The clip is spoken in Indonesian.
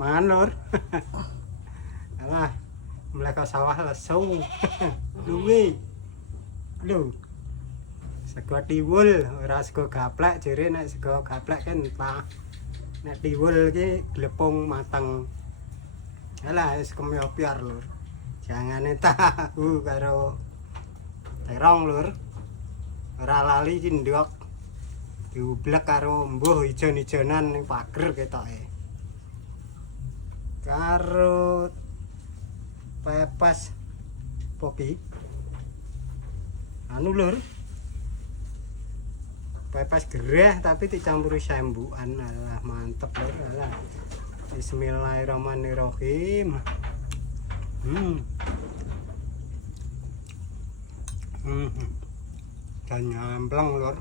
Mangan lur. Alah, mulai ke sawah lesu. Luwe. Lho. Sego tiwul, ora sego gaplek jere nek sego gaplek kan entah. Nek tiwul iki glepung mateng. Alah wis kemyopiar lur. Jangane tahu karo terong lur. Ora lali iki ndok. Diublek karo mbuh ijon-ijonan ning pager ketoke. Karo pepes popi. Anu lur. Pepes gereh tapi dicampuri sembukan. Alah mantep lur. Alah. Bismillahirrahmanirrahim. Dan nyampleng lur.